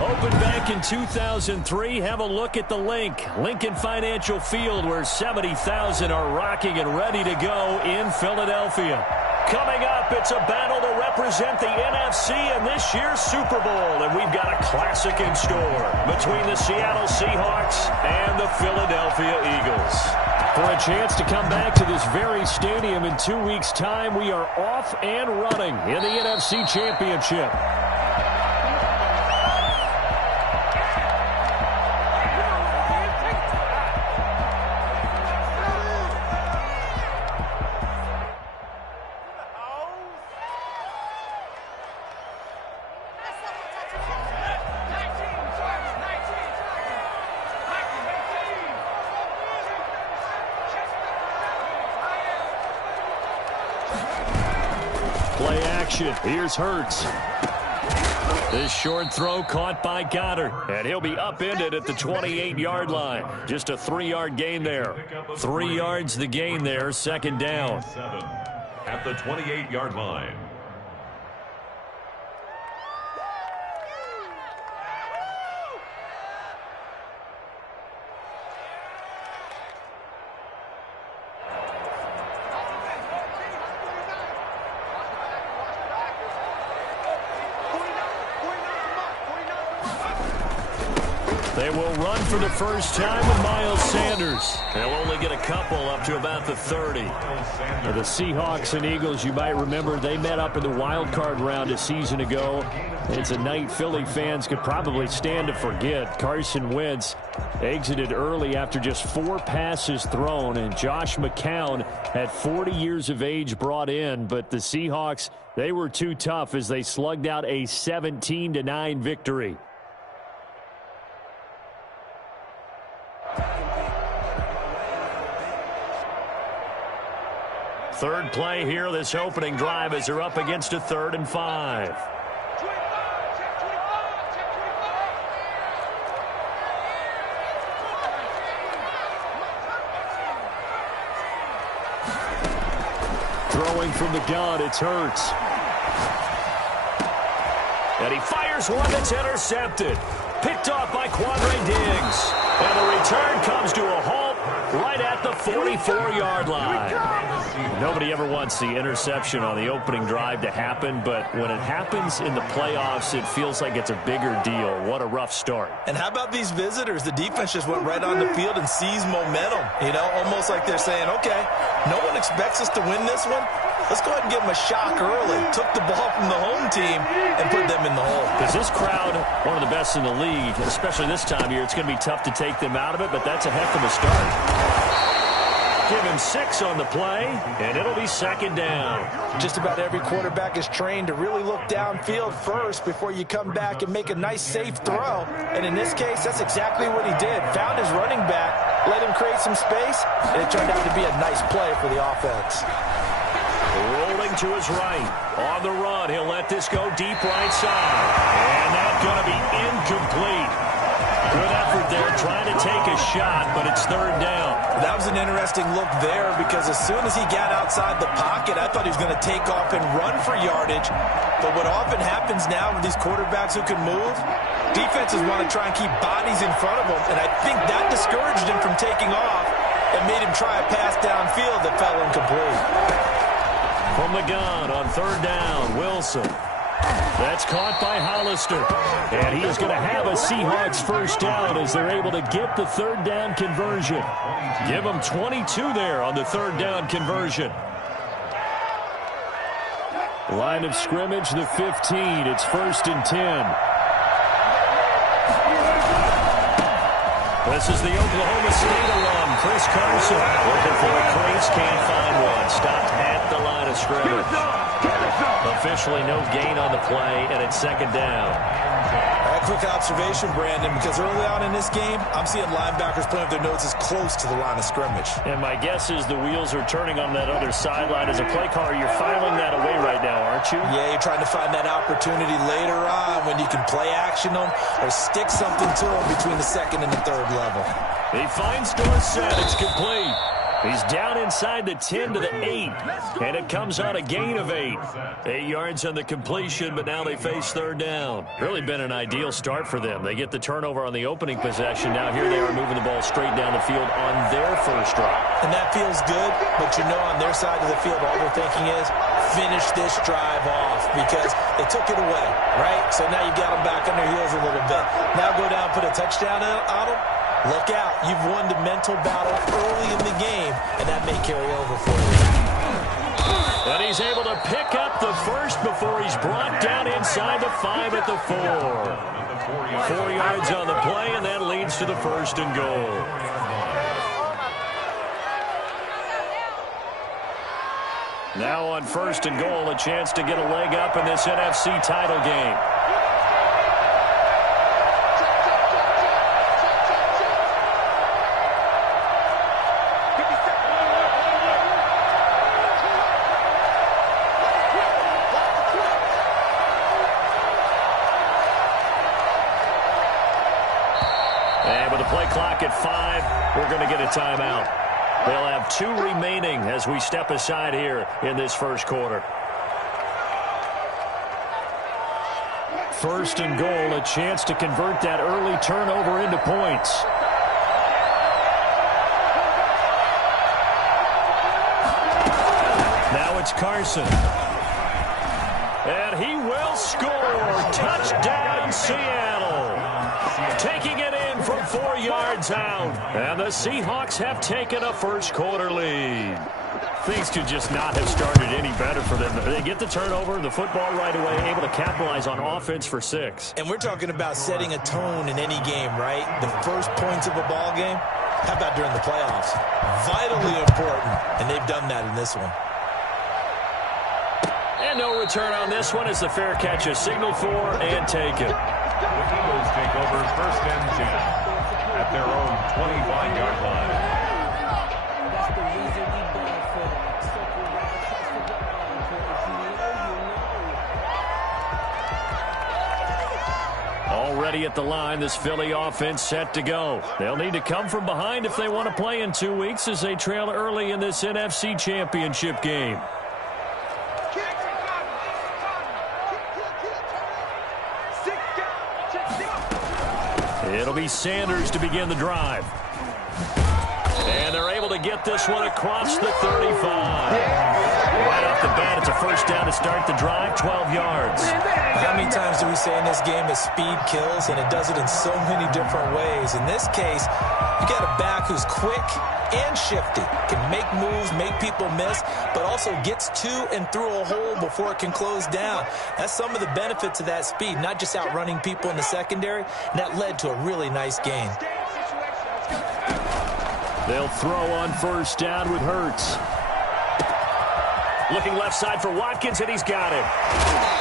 Opened back in 2003. Have a look at the link. Lincoln Financial Field, where 70,000 are rocking and ready to go in Philadelphia. Coming up, it's a battle to represent the NFC in this year's Super Bowl. And we've got a classic in store between the Seattle Seahawks and the Philadelphia Eagles. For a chance to come back to this very stadium in 2 weeks' time, we are off and running in the NFC Championship. Play action. Here's Hurts. This short throw caught by Goddard. And he'll be upended at the 28-yard line. Just a 3-yard gain there. 3 yards the gain there. Second down. At the 28-yard line. They will run for the first time with Miles Sanders. They'll only get a couple up to about the 30. The Seahawks and Eagles, you might remember, they met up in the wild card round a season ago. It's a night Philly fans could probably stand to forget. Carson Wentz exited early after just 4 passes thrown, and Josh McCown had 40 years of age brought in, but the Seahawks, they were too tough as they slugged out a 17-9 victory. Third play here, this opening drive, as they're up against a 3rd and 5. Throwing from the gun, it's Hurts. And he fires one that's intercepted. Picked off by Quandre Diggs. And the return comes to a halt right at the 44-yard line. Nobody ever wants the interception on the opening drive to happen, but when it happens in the playoffs, it feels like it's a bigger deal. What a rough start. And how about these visitors? The defense just went right on the field and seized momentum. You know, almost like they're saying, okay, no one expects us to win this one. Let's go ahead and give them a shock early. Took the ball from the home team and put them in the hole. Because this crowd, one of the best in the league, especially this time of year, it's going to be tough to take them out of it, but that's a heck of a start. Give him 6 on the play, and it'll be second down. Just about every quarterback is trained to really look downfield first before you come back and make a nice, safe throw. And in this case, that's exactly what he did. Found his running back, let him create some space, and it turned out to be a nice play for the offense. Rolling to his right. On the run, he'll let this go deep right side. And that's going to be incomplete. Good effort there, trying to take a shot, but it's 3rd down. That was an interesting look there because as soon as he got outside the pocket, I thought he was going to take off and run for yardage. But what often happens now with these quarterbacks who can move, defenses want to try and keep bodies in front of them, and I think that discouraged him from taking off and made him try a pass downfield that fell incomplete. From the gun on 3rd down, Wilson. That's caught by Hollister. And he is going to have a Seahawks first down as they're able to get the 3rd down conversion. Give them 22 there on the 3rd down conversion. Line of scrimmage, the 15. It's 1st and 10. This is the Oklahoma State alum, Chris Carson. Looking for the crease, can't find one. Stopped at the line of scrimmage. Officially no gain on the play, and it's 2nd down. A quick observation, Brandon, because early on in this game, I'm seeing linebackers playing with their noses close to the line of scrimmage. And my guess is the wheels are turning on that other sideline. As a play caller, you're filing that away right now, aren't you? Yeah, you're trying to find that opportunity later on when you can play action them or stick something to them between the 2nd and the 3rd level. He finds Dorsett. It's complete. He's down inside the 10 to the 8, and it comes on a gain of 8. 8 yards on the completion, but now they face third down. Really been an ideal start for them. They get the turnover on the opening possession. Now here they are moving the ball straight down the field on their first drive. And that feels good, but you know on their side of the field all they're thinking is finish this drive off because they took it away, right? So now you got them back on their heels a little bit. Now go down, put a touchdown on them. Look out. You've won the mental battle early in the game, and that may carry over for you. And he's able to pick up the first before he's brought down inside the 5 at the 4. 4 yards on the play, and that leads to the first and goal. Now on first and goal, a chance to get a leg up in this NFC title game. And with the play clock at 5, we're going to get a timeout. They'll have 2 remaining as we step aside here in this first quarter. First and goal, a chance to convert that early turnover into points. Now it's Carson. And he will score. Touchdown, Seattle. Taking it in from 4 yards out. And the Seahawks have taken a first quarter lead. Things could just not have started any better for them. They get the turnover, the football right away, able to capitalize on offense for 6. And we're talking about setting a tone in any game, right? The first points of a ball game. How about during the playoffs? Vitally important, and they've done that in this one. And no return on this one as the fair catch is signaled for and taken. The Eagles take over first and 10 at their own 25-yard line. Already at the line, this Philly offense set to go. They'll need to come from behind if they want to play in 2 weeks as they trail early in this NFC Championship game. It'll be Sanders to begin the drive. And they're able to get this one across the 35. Right off the bat, it's a first down to start the drive, 12 yards. How many times do we say in this game that speed kills, and it does it in so many different ways? In this case, you got a back who's quick and shifty, can make moves, make people miss, but also gets to and through a hole before it can close down. That's some of the benefits of that speed, not just outrunning people in the secondary, and that led to a really nice gain. They'll throw on first down with Hurts. Looking left side for Watkins, and he's got him.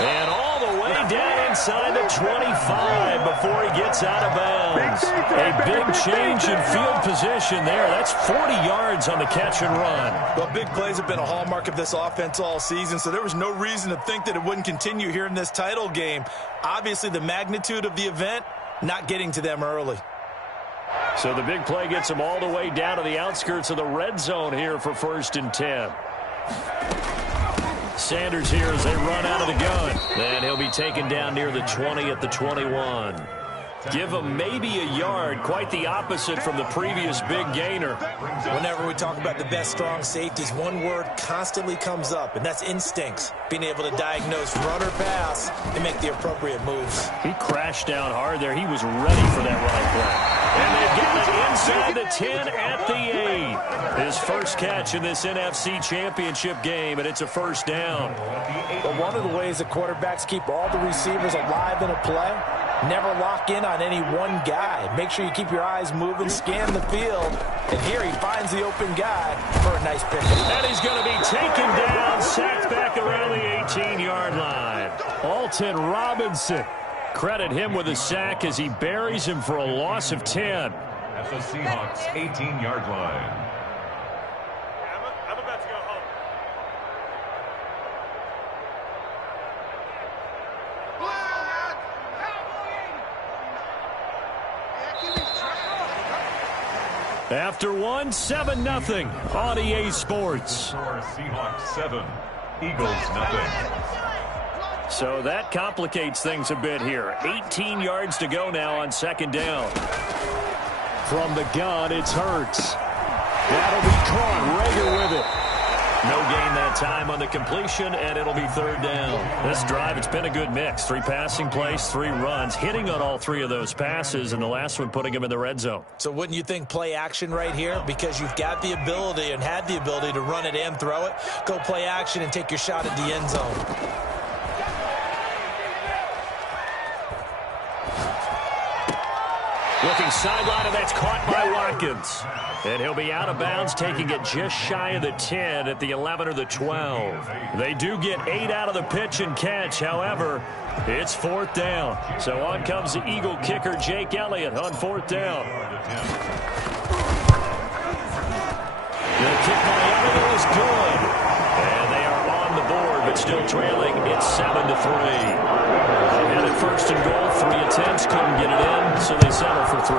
And all the way down inside the 25 before he gets out of bounds. A big change in field position there. That's 40 yards on the catch and run. Well, big plays have been a hallmark of this offense all season, so there was no reason to think that it wouldn't continue here in this title game. Obviously, the magnitude of the event, not getting to them early. So the big play gets him all the way down to the outskirts of the red zone here for first and 10. Sanders here as they run out of the gun. And he'll be taken down near the 20 at the 21. Give him maybe a yard, quite the opposite from the previous big gainer. Whenever we talk about the best strong safeties, one word constantly comes up, and that's instincts. Being able to diagnose run or pass and make the appropriate moves. He crashed down hard there. He was ready for that running play. And they get it inside the 10 at the 8. His first catch in this NFC Championship game, and it's a first down. But one of the ways that quarterbacks keep all the receivers alive in a play, never lock in on any one guy. Make sure you keep your eyes moving, scan the field. And here he finds the open guy for a nice pick. And he's going to be taken down, sacked back around the 18-yard line. Alton Robinson. Credit him with a sack as he buries him for a loss of 10. At the Seahawks' 18-yard line. I'm about to go home. After one, 7-0 on EA Sports. Seahawks 7, Eagles nothing. So that complicates things a bit here. 18 yards to go now on second down. From the gun, it's Hurts. That'll be caught. Rager with it. No gain that time on the completion, and it'll be third down. This drive, it's been a good mix. 3 passing plays, 3 runs, hitting on all 3 of those passes, and the last one putting him in the red zone. So wouldn't you think play action right here? Because you've got the ability and had the ability to run it and throw it. Go play action and take your shot at the end zone. Looking sideline, and that's caught by Watkins. And he'll be out of bounds, taking it just shy of the 10 at the 11 or the 12. They do get 8 out of the pitch and catch. However, it's fourth down. So on comes the Eagle kicker, Jake Elliott, on fourth down. The kick by Elliott is good. And they are on the board, but still trailing. It's 7-3. They had it first and goal, 3 attempts, couldn't get it in, so they settle for 3.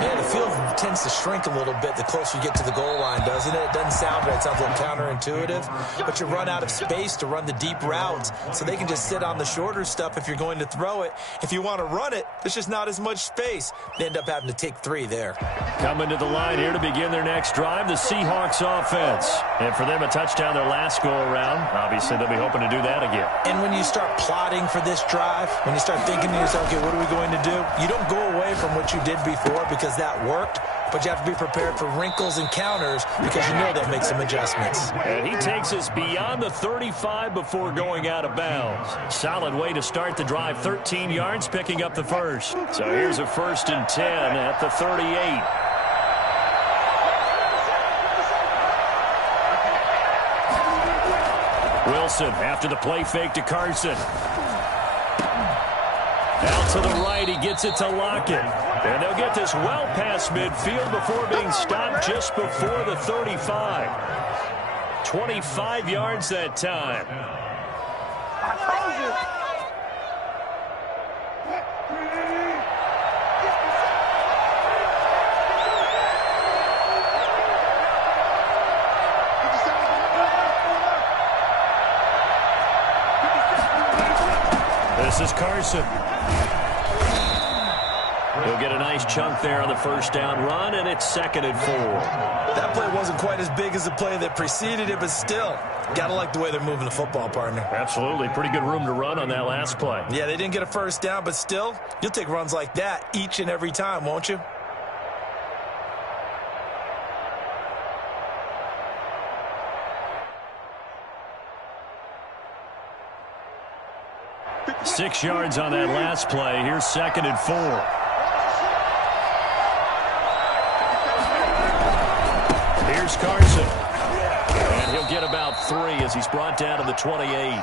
Yeah, the field tends to shrink a little bit the closer you get to the goal line, doesn't it? It doesn't sound right. It sounds a little counterintuitive. But you run out of space to run the deep routes, so they can just sit on the shorter stuff if you're going to throw it. If you want to run it, there's just not as much space. They end up having to take 3 there. Coming to the line here to begin their next drive, the Seahawks offense. And for them, a touchdown their last go-around. Obviously, they'll be hoping to do that again. And when you start plotting for this drive, when you start thinking to yourself, okay, what are we going to do? You don't go away from what you did before because that worked, but you have to be prepared for wrinkles and counters because you know they'll make some adjustments. And he takes us beyond the 35 before going out of bounds. Solid way to start the drive. 13 yards, picking up the first. So here's a 1st and 10 at the 38. Wilson after the play fake to Carson. Out to the right, he gets it to Lockett. And they'll get this well past midfield before being stopped just before the 35. 25 yards that time. I told you. This is Carson. He'll get a nice chunk there on the first down run, and it's 2nd and 4. That play wasn't quite as big as the play that preceded it, but still, gotta like the way they're moving the football, partner. Absolutely. Pretty good room to run on that last play. Yeah, they didn't get a first down, but still, you'll take runs like that each and every time, won't you? Six yards on that last play. Here's 2nd and 4. Here's Carson. And he'll get about 3 as he's brought down to the 28.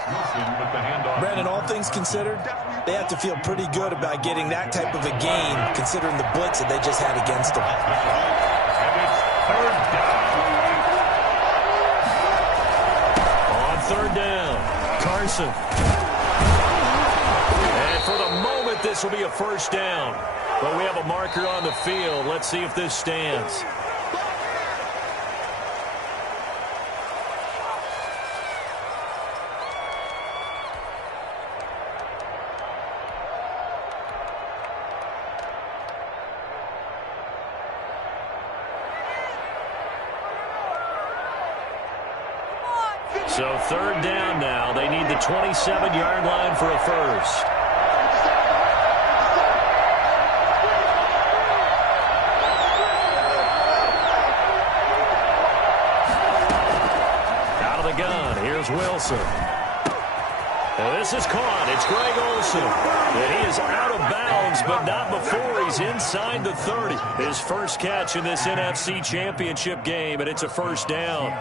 Brandon, all things considered, they have to feel pretty good about getting that type of a gain, considering the blitz that they just had against them. On 3rd down, Carson. And for the moment, this will be a first down. But we have a marker on the field. Let's see if this stands. So 3rd down now. They need the 27-yard line for a first. Out of the gun. Here's Wilson. And this is caught. It's Greg Olsen. And he is out of bounds, but not before he's inside the 30. His first catch in this NFC Championship game, and it's a first down.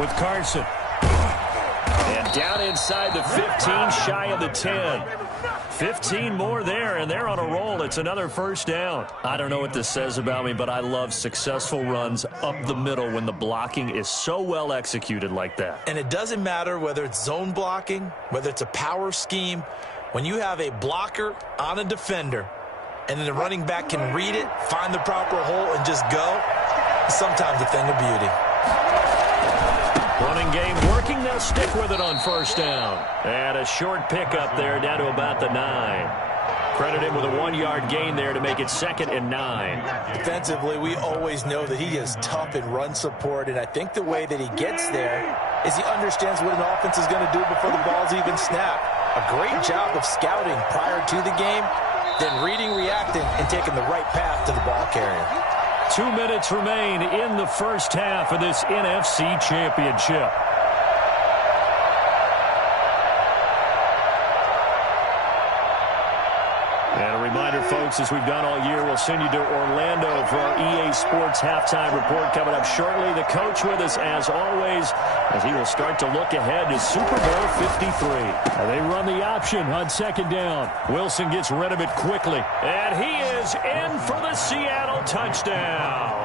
With Carson. And down inside the 15, shy of the 10. 15 more there, and they're on a roll. It's another first down. I don't know what this says about me, but I love successful runs up the middle when the blocking is so well executed like that. And it doesn't matter whether it's zone blocking, whether it's a power scheme. When you have a blocker on a defender, and then the running back can read it, find the proper hole, and just go, it's sometimes a thing of beauty. Running game working. They'll stick with it on first down. And a short pickup there down to about the 9. Credit him with a 1-yard gain there to make it 2nd and 9. Defensively, we always know that he is tough in run support, and I think the way that he gets there is he understands what an offense is going to do before the ball's even snapped. A great job of scouting prior to the game, then reading, reacting, and taking the right path to the ball carrier. 2 minutes remain in the first half of this NFC Championship. And a reminder, folks, as we've done all year, we'll send you to Orlando for our EA Sports halftime report coming up shortly. The coach with us, as always, as he will start to look ahead to Super Bowl 53. And they run the option on 2nd down. Wilson gets rid of it quickly. And he is in for the Seattle touchdown.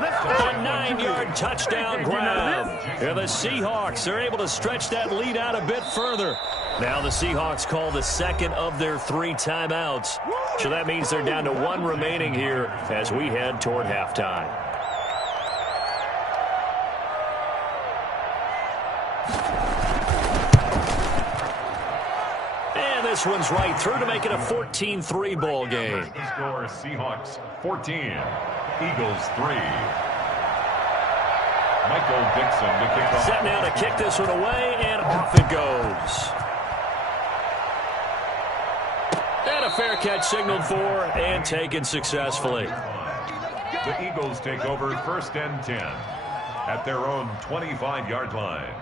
A 9-yard touchdown grab. And the Seahawks are able to stretch that lead out a bit further. Now the Seahawks call the 2nd of their 3 timeouts. So that means they're down to 1 remaining here as we head toward halftime. And this one's right through to make it a 14-3 ball game. Score Seahawks 14, Eagles 3. Michael Dixon to kick off. Set now to kick this one away, and off it goes. And a fair catch signaled for and taken successfully. The Eagles take over 1st and 10 at their own 25-yard line.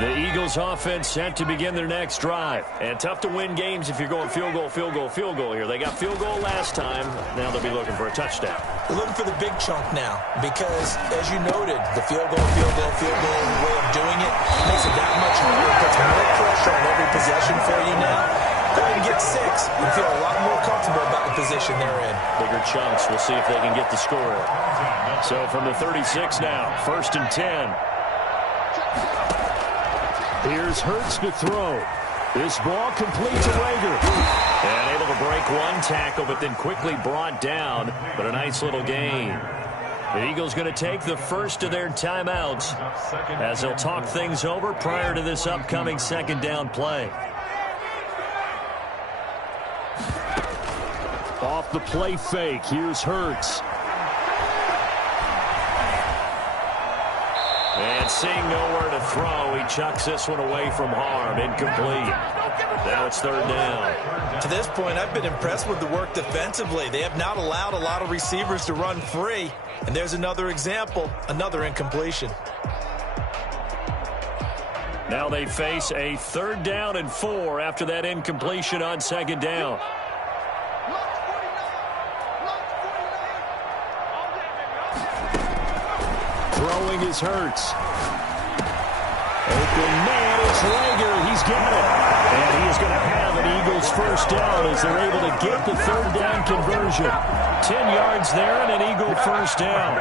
The Eagles offense set to begin their next drive. And tough to win games if you're going field goal, field goal, field goal here. They got field goal last time. Now they'll be looking for a touchdown. They're looking for the big chunk now because, as you noted, the field goal way of doing it makes it that much harder. It puts more pressure on every possession for you now. Go ahead and get 6 and feel a lot more comfortable about the position they're in. Bigger chunks. We'll see if they can get the score. So from the 36 now, 1st and 10. Here's Hurts to throw. This ball complete to Rager. And able to break 1 tackle, but then quickly brought down. But a nice little gain. The Eagles going to take the first of their timeouts as they'll talk things over prior to this upcoming 2nd down play. Off the play fake, here's Hurts. And seeing nowhere to throw, he chucks this one away from harm. Incomplete. Now it's 3rd down. To this point, I've been impressed with the work defensively. They have not allowed a lot of receivers to run free. And there's another example, another incompletion. Now they face a 3rd down and 4 after that incompletion on 2nd down. Throwing is Hurts. Open man, it's Rager. He's got it. And he is going to have an Eagles 1st down as they're able to get the 3rd down conversion. 10 yards there and an Eagle 1st down.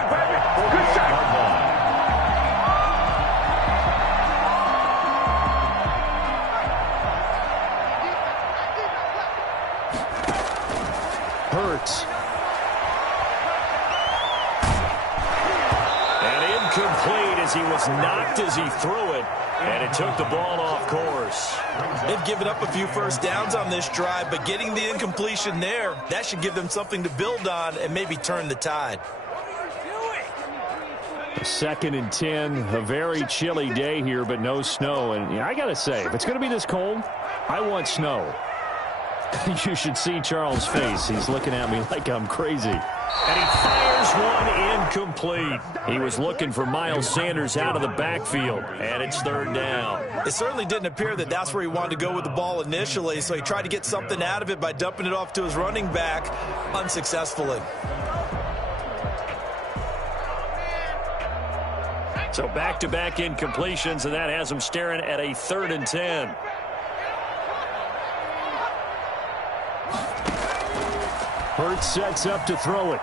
Hurts. Complete as he was knocked as he threw it, and it took the ball off course. They've given up a few 1st downs on this drive, but getting the incompletion there, that should give them something to build on and maybe turn the tide. 2nd and 10, a very chilly day here, but no snow. And I got to say, if it's going to be this cold, I want snow. You should see Charles' face. He's looking at me like I'm crazy. And he fires one incomplete. He was looking for Miles Sanders out of the backfield, and it's 3rd down. It certainly didn't appear that that's where he wanted to go with the ball initially, so he tried to get something out of it by dumping it off to his running back unsuccessfully. So back-to-back incompletions, and that has them staring at a 3rd and 10. Hurts sets up to throw it.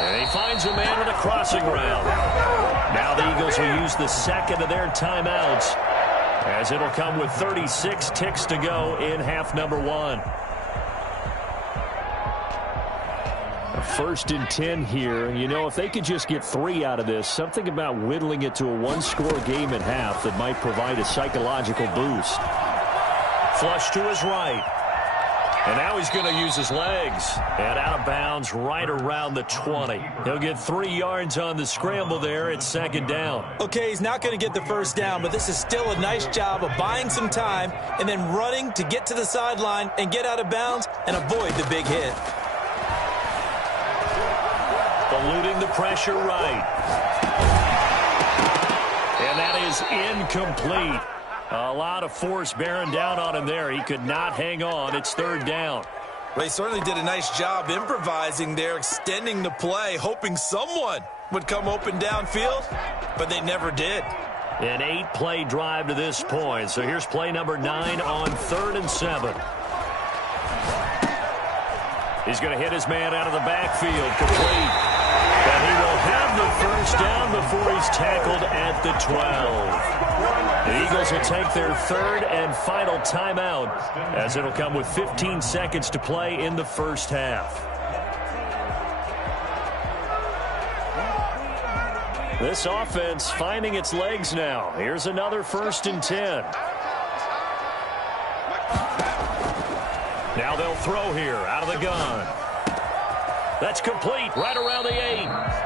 And he finds a man on a crossing route. Now the Eagles will use the second of their timeouts, as it'll come with 36 ticks to go in half number 1. A 1st and 10 here. You know, if they could just get 3 out of this, something about whittling it to a 1-score game at half that might provide a psychological boost. Flush to his right. And now he's going to use his legs. And out of bounds right around the 20. He'll get 3 yards on the scramble there. It's 2nd down. Okay, he's not going to get the 1st down, but this is still a nice job of buying some time and then running to get to the sideline and get out of bounds and avoid the big hit. Eluding the pressure right. And that is incomplete. A lot of force bearing down on him there. He could not hang on. It's 3rd down. They certainly did a nice job improvising there, extending the play, hoping someone would come open downfield, but they never did. An 8-play drive to this point. So here's play number 9 on 3rd and 7. He's going to hit his man out of the backfield, complete. And he will have the 1st down before he's tackled at the 12. The Eagles will take their 3rd and final timeout, as it'll come with 15 seconds to play in the 1st half. This offense finding its legs now. Here's another 1st and 10. Now they'll throw here out of the gun. That's complete right around the 8.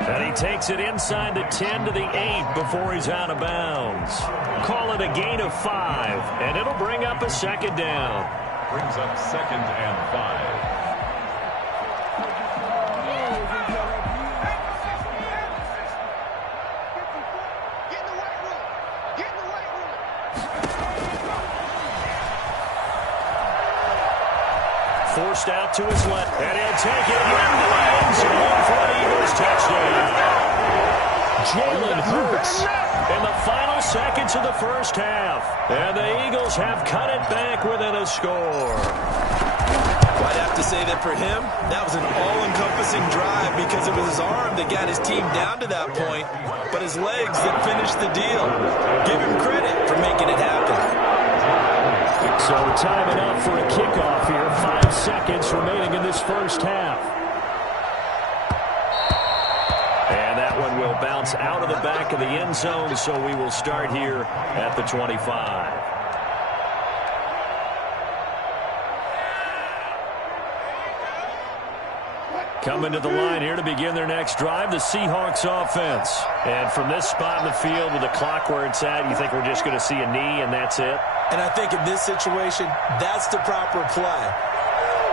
And he takes it inside the 10 to the 8 before he's out of bounds. Call it a gain of 5, and it'll bring up a 2nd down. Brings up 2nd and 5. Forced out to his left, and he'll take it into the end zone for an Eagles touchdown. Jalen Hurts in the final seconds of the 1st half. And the Eagles have cut it back within a score. I'd have to say that for him, that was an all-encompassing drive because it was his arm that got his team down to that point, but his legs that finished the deal. Give him credit for making it happen. So timing up for a kickoff here. 5 seconds remaining in this 1st half. And that one will bounce out of the back of the end zone, so we will start here at the 25. Coming to the line here to begin their next drive, the Seahawks offense. And from this spot in the field with the clock where it's at, you think we're just going to see a knee and that's it? And I think in this situation, that's the proper play.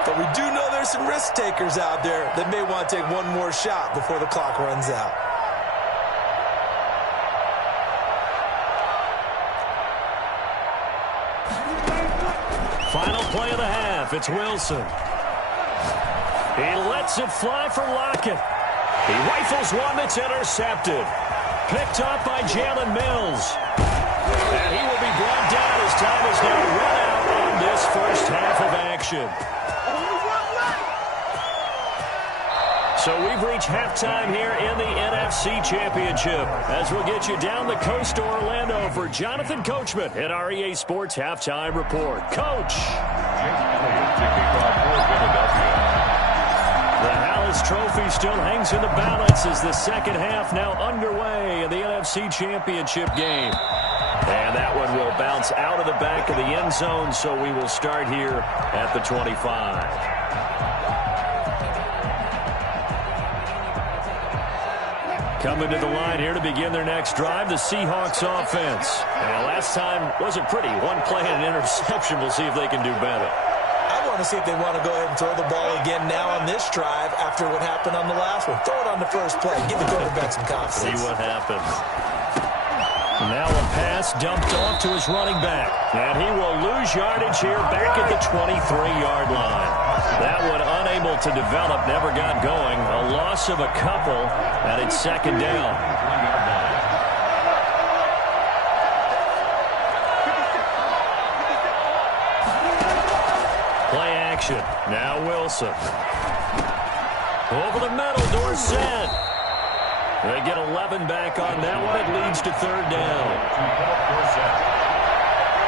But we do know there's some risk takers out there that may want to take one more shot before the clock runs out. Final play of the half. It's Wilson. He lets it fly for Lockett. He rifles one that's intercepted. Picked up by Jalen Mills. And he will be brought down as time is now run out on this 1st half of action. So we've reached halftime here in the NFC Championship, as we'll get you down the coast to Orlando for Jonathan Coachman at our EA Sports Halftime Report. Coach. The Hallis Trophy still hangs in the balance as the 2nd half now underway in the NFC Championship game. And that one will bounce out of the back of the end zone, so we will start here at the 25. Coming to the line here to begin their next drive, the Seahawks offense. And last time wasn't pretty. One play and an interception. We'll see if they can do better. I want to see if they want to go ahead and throw the ball again now on this drive after what happened on the last one. Throw it on the first play. Give the quarterback some confidence. See what happens. Now a pass dumped off to his running back. And he will lose yardage here back at the 23-yard line. That one unable to develop, never got going. A loss loss of a couple, and it's second down. Play action. Now Wilson. Over the middle, Dorsett. They get 11 back on that one. It leads to third down.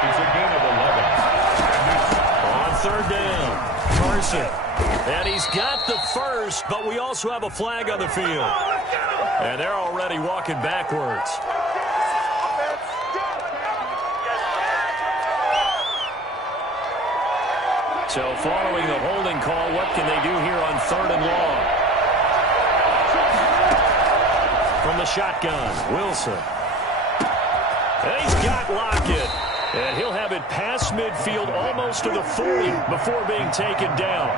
It's a gain of 11. On third down, Carson. And he's got the first, but we also have a flag on the field. And they're already walking backwards. So following the holding call, what can they do here on third and long? From the shotgun, Wilson. And he's got Lockett. And he'll have it past midfield almost to the 40 before being taken down.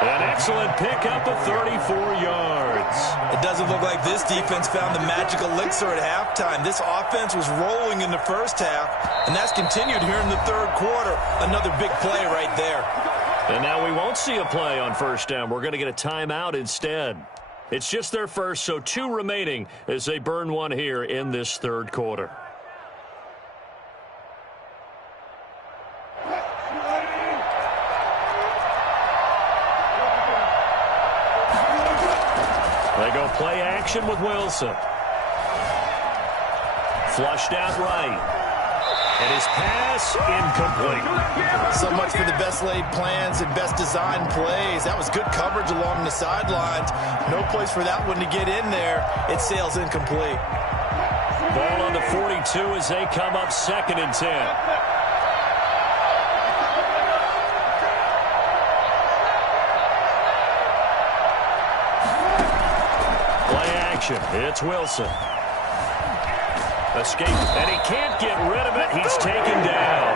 An excellent pickup of 34 yards. It doesn't look like this defense found the magic elixir at halftime. This offense was rolling in the first half, and that's continued here in the third quarter. Another big play right there. And now we won't see a play on first down. We're going to get a timeout instead. It's just their first, so 2 remaining as they burn one here in this third quarter. They go play action with Wilson. Flushed out right. And his pass incomplete. So much for the best laid plans and best designed plays. That was good coverage along the sidelines. No place for that one to get in there. It sails incomplete. Ball on the 42 as they come up 2nd and 10. It's Wilson. Escape, and he can't get rid of it. He's taken down.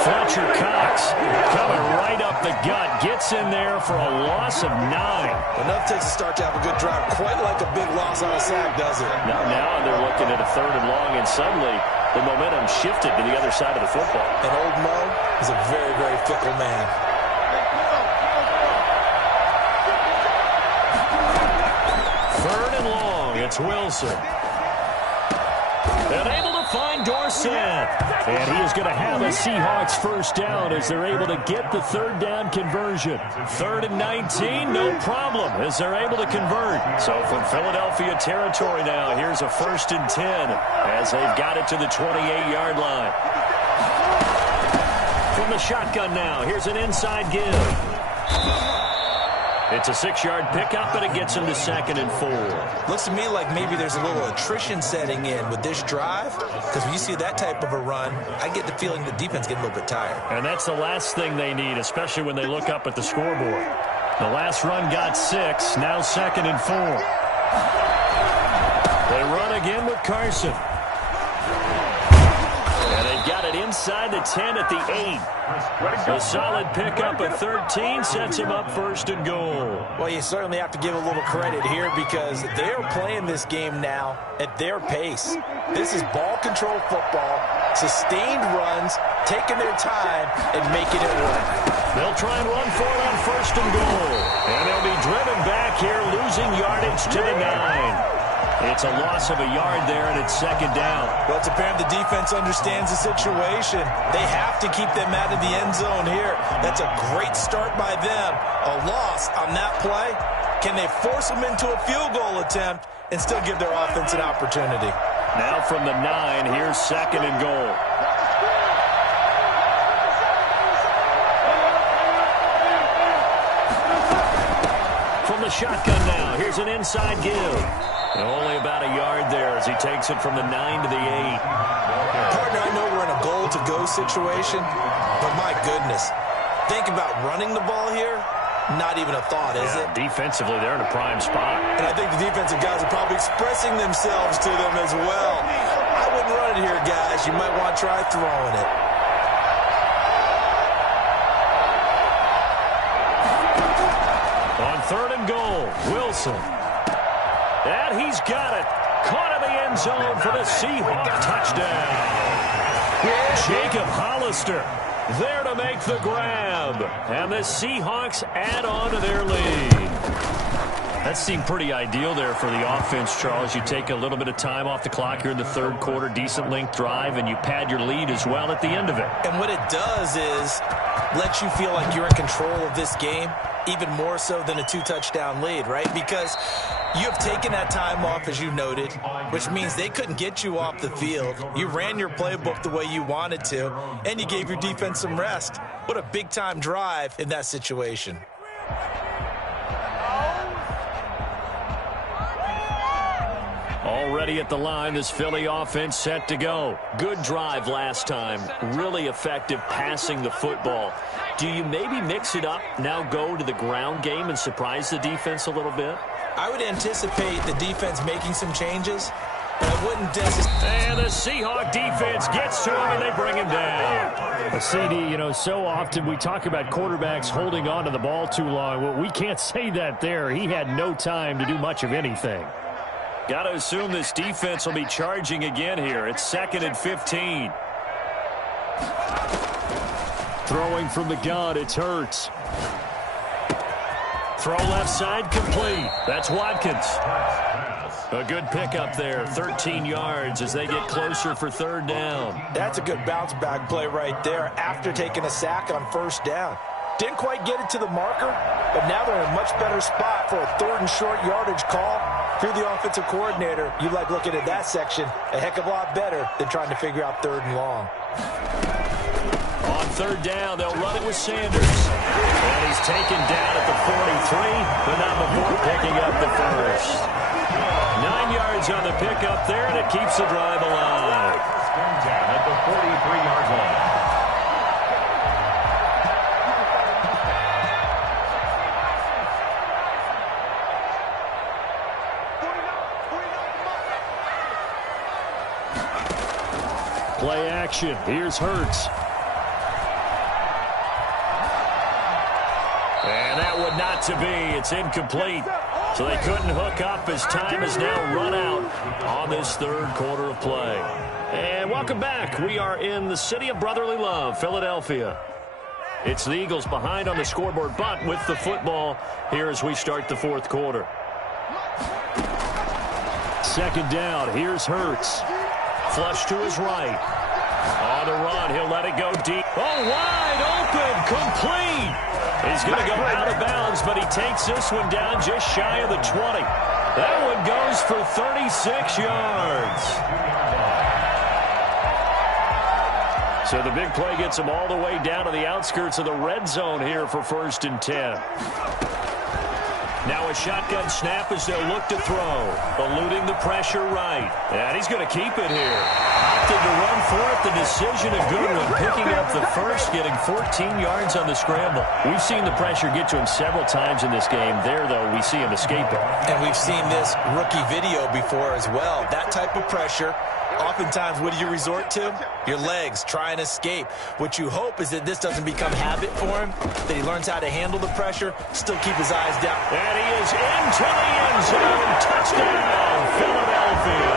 Fletcher Cox coming right up the gut. Gets in there for a loss of 9. Enough takes a start to have a good drive. Quite like a big loss on a sack, does it? Now they're looking at a third and long, and suddenly the momentum shifted to the other side of the football. And old Mo is a very, very fickle man. Third and long, it's Wilson. And able to find Dorsett. And he is going to have a Seahawks first down as they're able to get the third down conversion. 3rd and 19, no problem as they're able to convert. So from Philadelphia territory now, here's a 1st and 10 as they've got it to the 28-yard line. From the shotgun now, here's an inside give. It's a 6-yard pickup, and it gets him to 2nd and 4. Looks to me like maybe there's a little attrition setting in with this drive, because when you see that type of a run, I get the feeling the defense getting a little bit tired. And that's the last thing they need, especially when they look up at the scoreboard. The last run got 6, now 2nd and 4. They run again with Carson. And they've got it inside the 10 at the 8. A solid pickup at 13 sets him up 1st and goal. Well, you certainly have to give a little credit here because they're playing this game now at their pace. This is ball control football, sustained runs, taking their time, and making it work. They'll try and run for it on 1st and goal. And they'll be driven back here, losing yardage to the 9. It's a loss of a yard there, and it's 2nd down. Well, it's apparent the defense understands the situation. They have to keep them out of the end zone here. That's a great start by them. A loss on that play. Can they force them into a field goal attempt and still give their offense an opportunity? Now from the 9, here's 2nd and goal. From the shotgun now, here's an inside give. Only about a yard there as he takes it from the 9 to the 8. Partner, I know we're in a goal-to-go situation, but my goodness, think about running the ball here. Not even a thought, is it? Defensively, they're in a prime spot. And I think the defensive guys are probably expressing themselves to them as well. I wouldn't run it here, guys. You might want to try throwing it. On 3rd and goal, Wilson. And he's got it. Caught in the end zone for the Seahawks touchdown. Jacob Hollister there to make the grab. And the Seahawks add on to their lead. That seemed pretty ideal there for the offense, Charles. You take a little bit of time off the clock here in the third quarter, decent length drive, and you pad your lead as well at the end of it. And what it does is let you feel like you're in control of this game, even more so than a 2-touchdown lead, right? Because you have taken that time off, as you noted, which means they couldn't get you off the field. You ran your playbook the way you wanted to, and you gave your defense some rest. What a big-time drive in that situation. Already at the line, this Philly offense set to go. Good drive last time. Really effective passing the football. Do you maybe mix it up, now go to the ground game and surprise the defense a little bit? I would anticipate the defense making some changes, but I wouldn't And the Seahawks defense gets to him, and they bring him down. CD, you know, so often we talk about quarterbacks holding on to the ball too long. Well, we can't say that there. He had no time to do much of anything. Got to assume this defense will be charging again here. It's 2nd and 15. Throwing from the gun, it's Hurts. Throw left side complete. That's Watkins. A good pickup there, 13 yards as they get closer for 3rd down. That's a good bounce-back play right there after taking a sack on 1st down. Didn't quite get it to the marker, but now they're in a much better spot for a 3rd and short yardage call. If you're the offensive coordinator, you like looking at that section a heck of a lot better than trying to figure out 3rd and long. On 3rd down, they'll run it with Sanders. And he's taken down at the 43, but not before picking up the first. 9 yards on the pickup there, and it keeps the drive alive. Down at the 43-yard line. Play action. Here's Hurts. And that would not to be. It's incomplete. So they couldn't hook up as time has now run out on this 3rd quarter of play. And welcome back. We are in the city of brotherly love, Philadelphia. It's the Eagles behind on the scoreboard, but with the football here as we start the 4th quarter. 2nd down. Here's Hurts. Flush to his right. On the run, he'll let it go deep. Oh, wide open, complete. He's going to go out of bounds, but he takes this one down just shy of the 20. That one goes for 36 yards. So the big play gets him all the way down to the outskirts of the red zone here for 1st and 10. Now a shotgun snap as they'll look to throw. Eluding the pressure right. And he's going to keep it here. Opted to run for it. The decision a good one. Picking up the first, getting 14 yards on the scramble. We've seen the pressure get to him several times in this game. There, though, we see him escape it. And we've seen this rookie video before as well. That type of pressure. Oftentimes, what do you resort to? Your legs, try and escape. What you hope is that this doesn't become habit for him, that he learns how to handle the pressure, still keep his eyes down. And he is into the end zone. Touchdown, Philadelphia.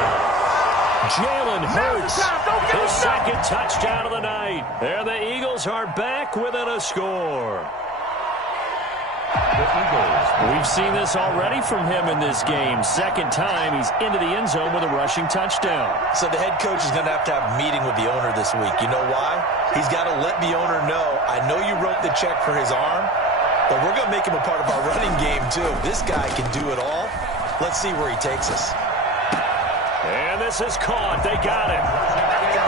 Jalen Hurts, his 2nd touchdown of the night. And the Eagles are back within a score. The Eagles. We've seen this already from him in this game. 2nd time he's into the end zone with a rushing touchdown. So the head coach is going to have a meeting with the owner this week. You know why? He's got to let the owner know, I know you wrote the check for his arm, but we're going to make him a part of our running game too. This guy can do it all. Let's see where he takes us. And this is caught. They got it.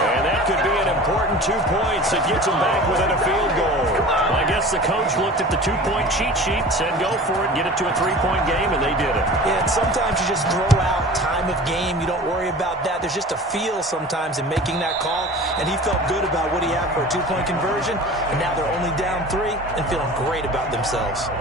And that could be an important 2 points that gets them back within a field goal. I guess the coach looked at the 2-point cheat sheet, said go for it, get it to a 3-point game, and they did it. Yeah, and sometimes you just throw out time of game. You don't worry about that. There's just a feel sometimes in making that call, and he felt good about what he had for a 2-point conversion, and now they're only down 3 and feeling great about themselves.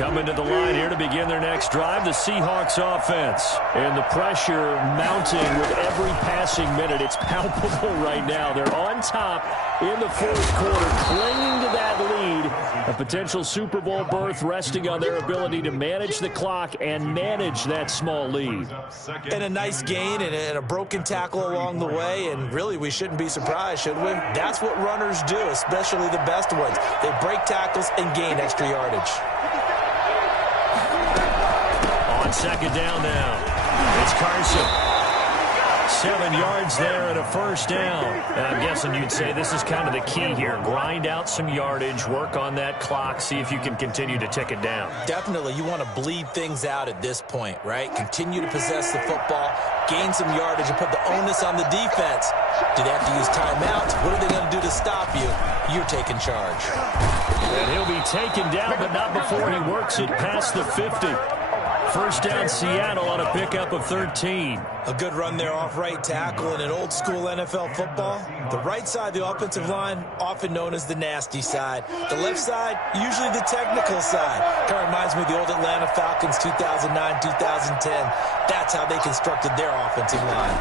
Coming to the line here to begin their next drive, the Seahawks offense. And the pressure mounting with every passing minute. It's palpable right now. They're on top in the fourth quarter, clinging to that lead. A potential Super Bowl berth resting on their ability to manage the clock and manage that small lead. And a nice gain and a broken tackle along the way. And really, we shouldn't be surprised, should we? That's what runners do, especially the best ones. They break tackles and gain extra yardage. On second down now, it's Carson. 7 yards there and a first down. And I'm guessing you'd say this is kind of the key here. Grind out some yardage, work on that clock, see if you can continue to tick it down. Definitely. You want to bleed things out at this point, right? Continue to possess the football, gain some yardage, and put the onus on the defense. Do they have to use timeouts? What are they going to do to stop you? You're taking charge. And he'll be taken down, but not before he works it past the 50. First down, Seattle on a pickup of 13. A good run there off right tackle in an old-school NFL football. The right side of the offensive line, often known as the nasty side. The left side, usually the technical side. Kind of reminds me of the old Atlanta Falcons 2009, 2010. That's how they constructed their offensive line.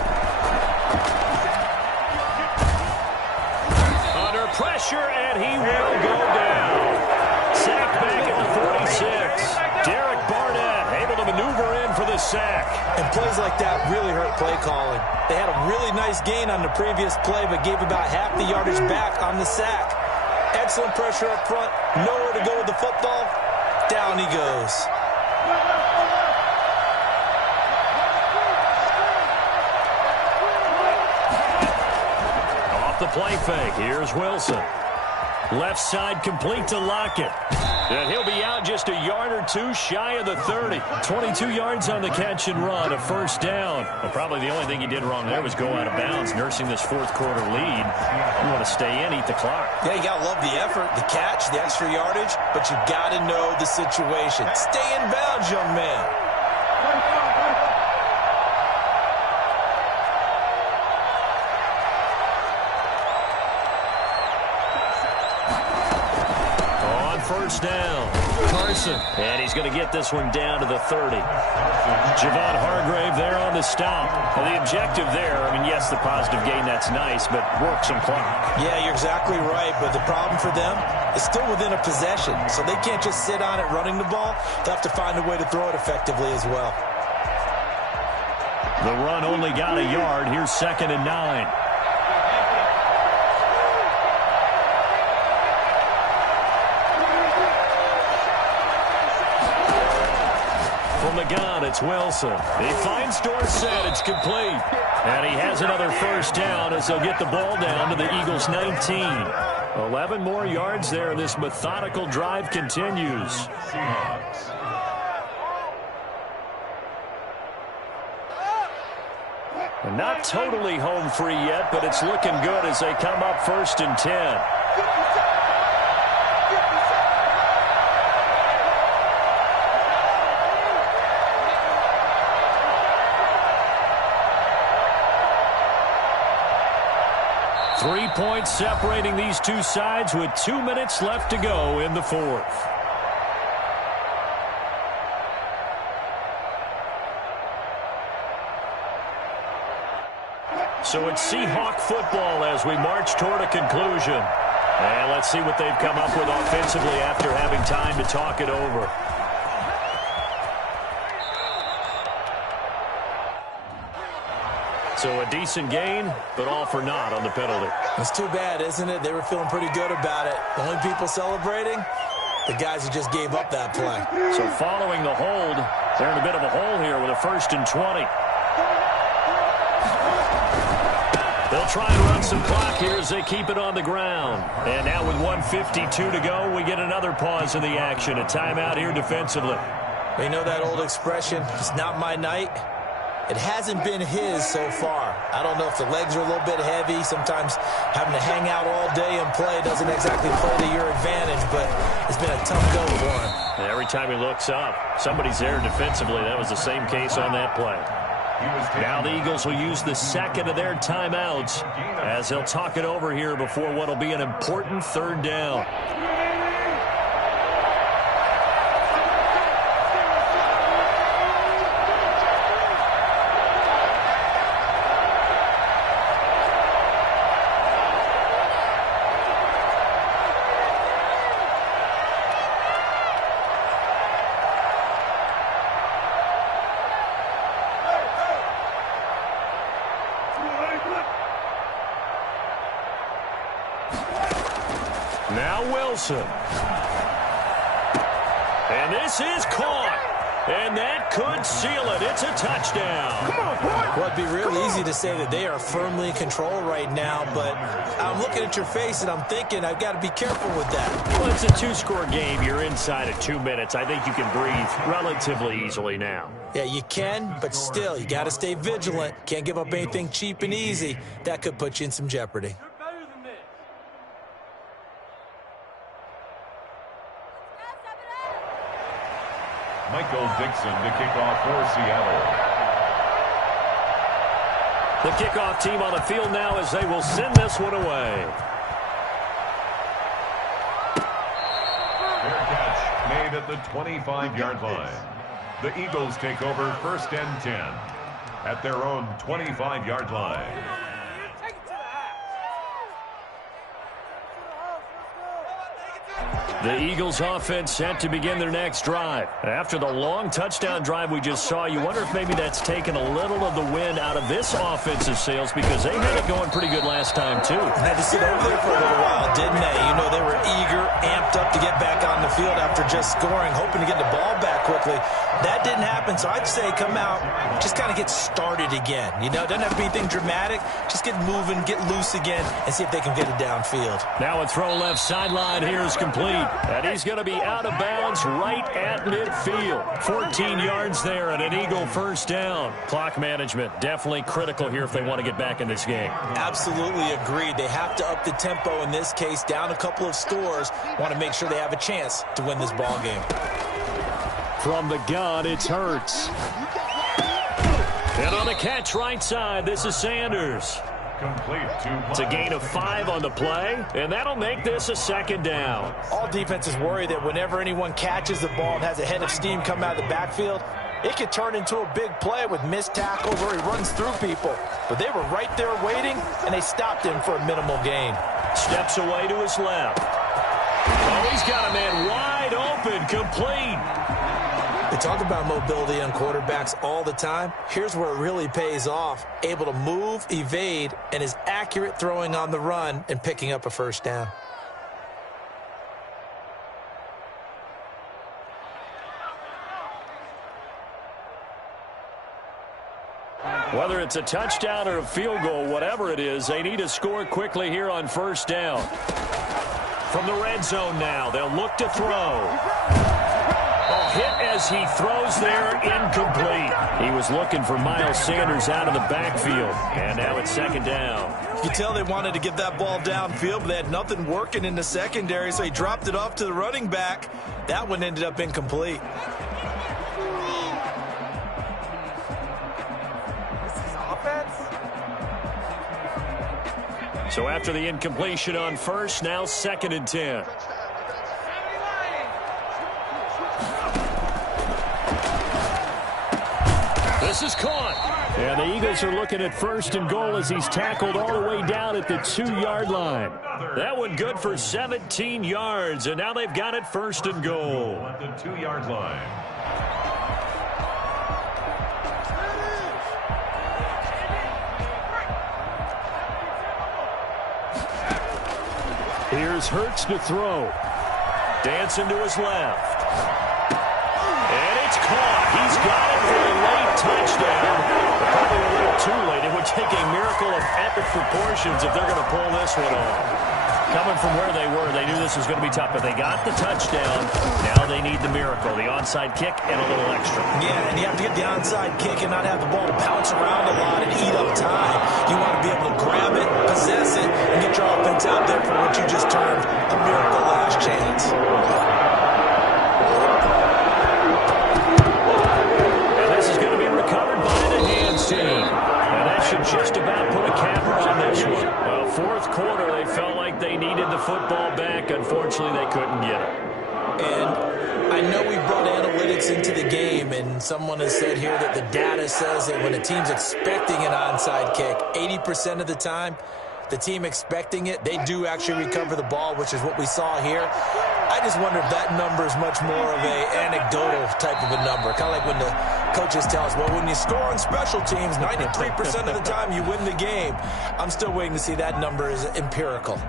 Under pressure, and he will go down. Sacked back at the 46. Derek Barnett able to maneuver in for the sack. And plays like that really hurt play calling. They had a really nice gain on the previous play, but gave about half the yardage back on the sack. Excellent pressure up front. Nowhere to go with the football. Down he goes. Off the play fake. Here's Wilson. Left side complete to Lockett. And he'll be out just a yard or two shy of the 30. 22 yards on the catch and run, a first down. Well, probably the only thing he did wrong there was go out of bounds, nursing this fourth quarter lead. You want to stay in, eat the clock. Yeah, you got to love the effort, the catch, the extra yardage, but you got to know the situation. Stay in bounds, young man. First down, Carson, and he's going to get this one down to the 30. Javon Hargrave there on the stop. Well, the objective there, I mean, yes, the positive gain, that's nice, but work some clock. Yeah, you're exactly right, but the problem for them is still within a possession, so they can't just sit on it running the ball. They'll have to find a way to throw it effectively as well. The run only got a yard. Here's 2nd and 9. From the gun, it's Wilson. He finds Dorsett. It's complete. And he has another first down as they'll get the ball down to the Eagles' 19. 11 more yards there. This methodical drive continues. And not totally home free yet, but it's looking good as they come up 1st and 10. Three points separating these two sides with 2 minutes left to go in the fourth. So it's Seahawk football as we march toward a conclusion. And let's see what they've come up with offensively after having time to talk it over. So a decent gain, but all for naught on the penalty. That's too bad, isn't it? They were feeling pretty good about it. The only people celebrating, the guys who just gave up that play. So following the hold, they're in a bit of a hole here with a 1st and 20. They'll try and run some clock here as they keep it on the ground. And now with 1:52 to go, we get another pause in the action. A timeout here defensively. You know that old expression, it's not my night? It hasn't been his so far. I don't know if the legs are a little bit heavy. Sometimes having to hang out all day and play doesn't exactly play to your advantage, but it's been a tough go for him. And every time he looks up, somebody's there defensively. That was the same case on that play. Now the Eagles will use the second of their timeouts as they'll talk it over here before what will be an important 3rd down. Now Wilson. And this is caught. And that could seal it. It's a touchdown. Come on, boy. Well, it'd be real easy to say that they are firmly in control right now, but I'm looking at your face and I'm thinking I've got to be careful with that. Well, it's a two-score game. You're inside of 2 minutes. I think you can breathe relatively easily now. Yeah, you can, but still, you got to stay vigilant. Can't give up anything cheap and easy. That could put you in some jeopardy. Michael Dixon to kick off for Seattle. The kickoff team on the field now as they will send this one away. Fair catch made at the 25-yard line. The Eagles take over first and 10 at their own 25-yard line. The Eagles offense set to begin their next drive. After the long touchdown drive we just saw, you wonder if maybe that's taken a little of the wind out of this offensive sails because they had it going pretty good last time too. Had to sit over there for a little while, didn't they? You know, they were eager, amped up to get back on the field after just scoring, hoping to get the ball back quickly. That didn't happen, so I'd say come out, just kind of get started again. You know, it doesn't have to be anything dramatic. Just get moving, get loose again, and see if they can get it downfield. Now a throw left sideline here is complete. And he's going to be out of bounds right at midfield. 14 yards there and an Eagle first down. Clock management definitely critical here if they want to get back in this game. Absolutely agreed. They have to up the tempo in this case, down a couple of scores. Want to make sure they have a chance to win this ball game. From the gun, it's Hurts. And on the catch right side, this is Sanders. Complete to It's a gain of 5 on the play, and that'll make this a second down. All defenses worry that whenever anyone catches the ball and has a head of steam come out of the backfield, it could turn into a big play with missed tackles or he runs through people. But they were right there waiting, and they stopped him for a minimal gain. Steps away to his left. Oh, he's got a man wide open, complete. They talk about mobility on quarterbacks all the time. Here's where it really pays off. Able to move, evade, and is accurate throwing on the run and picking up a first down. Whether it's a touchdown or a field goal, whatever it is, they need to score quickly here on first down. From the red zone now, they'll look to throw. Hit as he throws there, incomplete. He was looking for Miles Sanders out of the backfield. And now it's second down. You can tell they wanted to get that ball downfield, but they had nothing working in the secondary, so he dropped it off to the running back. That one ended up incomplete. This is offense. So after the incompletion on first, now second and 10. This is caught. And the Eagles are looking at first and goal as he's tackled all the way down at the 2-yard line. That one good for 17 yards, and now they've got it first and goal. at the 2-yard line. Here's Hurts to throw. Dancing to his left. And it's caught. He's got it for a late touchdown. But probably a little too late. It would take a miracle of epic proportions if they're going to pull this one off. Coming from where they were, they knew this was going to be tough, but they got the touchdown. Now they need the miracle, the onside kick and a little extra. Yeah, and you have to get the onside kick and not have the ball bounce around a lot and eat up time. You want to be able to grab it, possess it, and get your offense out there for what you just termed a miracle last chance. And this is going to be recovered by the hands team. And that should just about put a capper on this one. Well, fourth quarter, they felt like they needed the football back. Unfortunately, they couldn't get it. And I know we brought analytics into the game, and someone has said here that the data says that when a team's expecting an onside kick, 80% of the time, the team expecting it, they do actually recover the ball, which is what we saw here. I just wonder if that number is much more of a anecdotal type of a number. Kind of like when the coaches tell us, well, when you score on special teams, 93% of the time you win the game. I'm still waiting to see that number is empirical.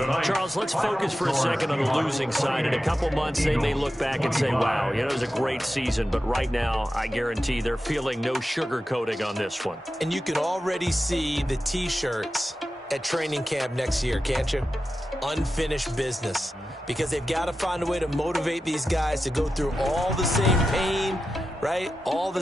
Tonight, Charles, let's focus for a second on the losing side. In a couple months, they may look back and say, wow, it was a great season. But right now, I guarantee they're feeling no sugarcoating on this one. And you can already see the T-shirts at training camp next year, can't you? Unfinished business. Because they've got to find a way to motivate these guys to go through all the same pain, right? All the